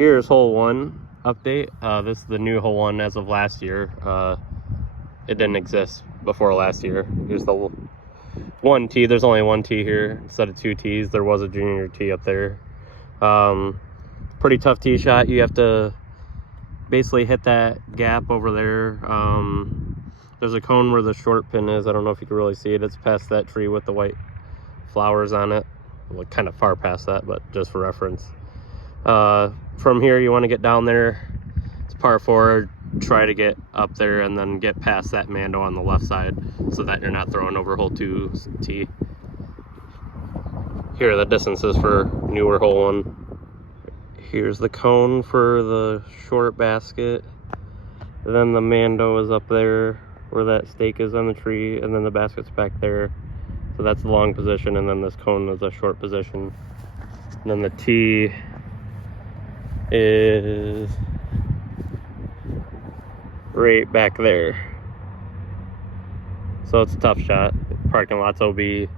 Here's hole 1 update. This is the new hole 1 as of last year. It didn't exist before last year. Here's the 1 tee. There's only 1 tee here instead of 2 tees. There was a junior tee up there. Pretty tough tee shot. You have to basically hit that gap over there. There's a cone where the short pin is. I don't know if you can really see it. It's past that tree with the white flowers on it. Well, kind of far past that, but just for reference. From here, you want to get down there. It's par 4. Try to get up there and then get past that Mando on the left side so that you're not throwing over hole 2's tee. Here are the distances for newer hole 1. Here's the cone for the short basket. And then the Mando is up there where that stake is on the tree, and then the basket's back there. So that's the long position, and then this cone is a short position. And then the tee is right back there. So it's a tough shot. Parking lot's OB.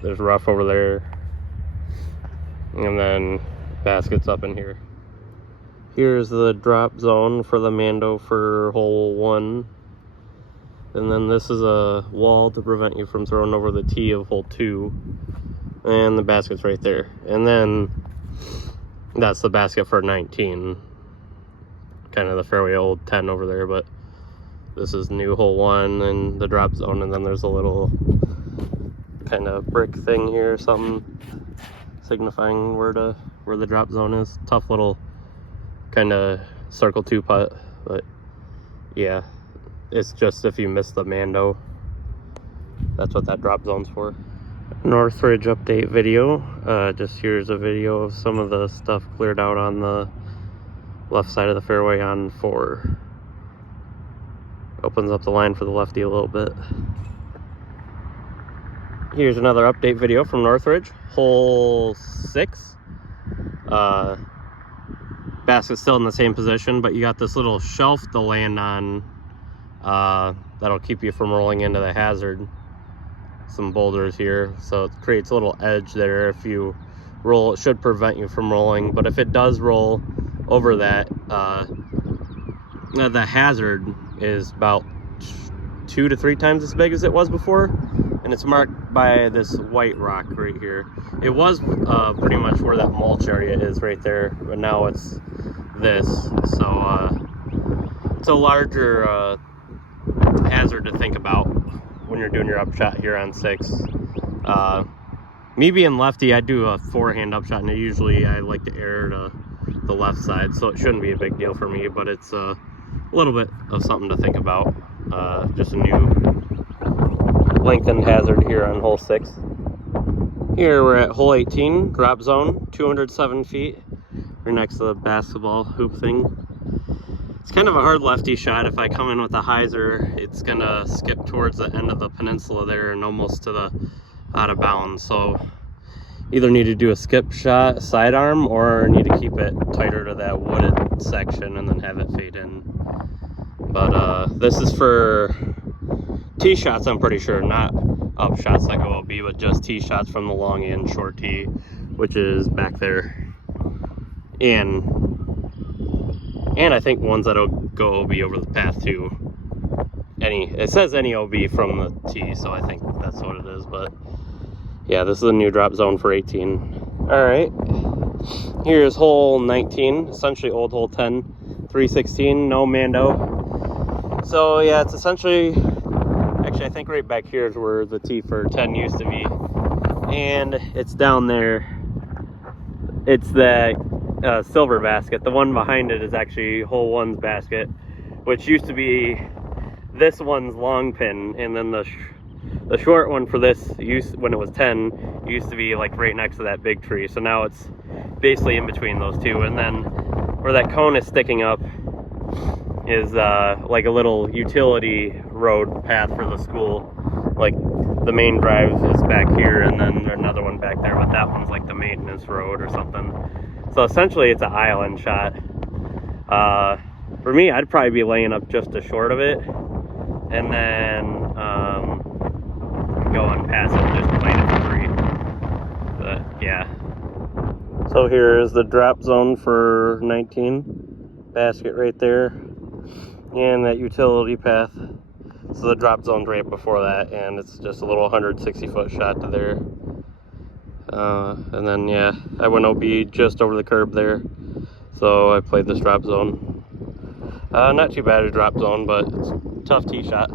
There's rough over there. And then basket's up in here. Here's the drop zone for the Mando for hole 1. And then this is a wall to prevent you from throwing over the tee of hole 2. And the basket's right there. And then that's the basket for 19. Kind of the fairway old 10 over there, but this is new hole 1 and the drop zone. And then there's a little kind of brick thing here, something signifying where the drop zone is. Tough little kind of circle 2 putt, but yeah, it's just if you miss the Mando, that's what that drop zone's for. Northridge update video. Just here's a video of some of the stuff cleared out on the left side of the fairway on 4. Opens up the line for the lefty a little bit. Here's another update video from Northridge. Hole 6. Basket's still in the same position, but you got this little shelf to land on that'll keep you from rolling into the hazard. Some boulders here, so it creates a little edge there. If you roll, it should prevent you from rolling, but if it does roll over that, the hazard is about 2 to 3 times as big as it was before, and it's marked by this white rock right here. It was pretty much where that mulch area is right there, but now it's this. So it's a larger hazard to think about when you're doing your upshot here on 6. Me being lefty, I do a forehand upshot, and usually I like to err to the left side, so it shouldn't be a big deal for me, but it's a little bit of something to think about. Just a new lengthened hazard here on hole 6. Here we're at hole 18, drop zone, 207 feet. We're next to the basketball hoop thing. It's kind of a hard lefty shot. If I come in with a hyzer, it's gonna skip towards the end of the peninsula there and almost to the out of bounds. So either need to do a skip shot, sidearm, or need to keep it tighter to that wooded section and then have it fade in. But this is for tee shots, I'm pretty sure, not up shots that go OB, but just tee shots from the long end short tee, which is back there. And I think ones that'll go OB over the path too. It says any OB from the tee, so I think that's what it is. But yeah, this is a new drop zone for 18. All right, here's hole 19, essentially old hole 10, 316, no Mando. So yeah, it's essentially, actually I think right back here is where the tee for 10 used to be, and it's down there. It's that silver basket. The one behind it is actually hole 1's basket, which used to be this one's long pin, and then the short one for this when it was 10 used to be like right next to that big tree. So now it's basically in between those two, and then where that cone is sticking up is like a little utility road path for the school. Like the main drive is back here, and then another one back there, but that one's like the maintenance road or something. So essentially it's an island shot. For me, I'd probably be laying up just a short of it, and then going past it, just playing it for free. But yeah, so So here is the drop zone for 19. Basket right there. And that utility path. So the drop zone's right before that, and it's just a little 160-foot shot to there. And then, yeah, I went OB just over the curb there. So I played this drop zone. Not too bad a drop zone, but it's a tough tee shot.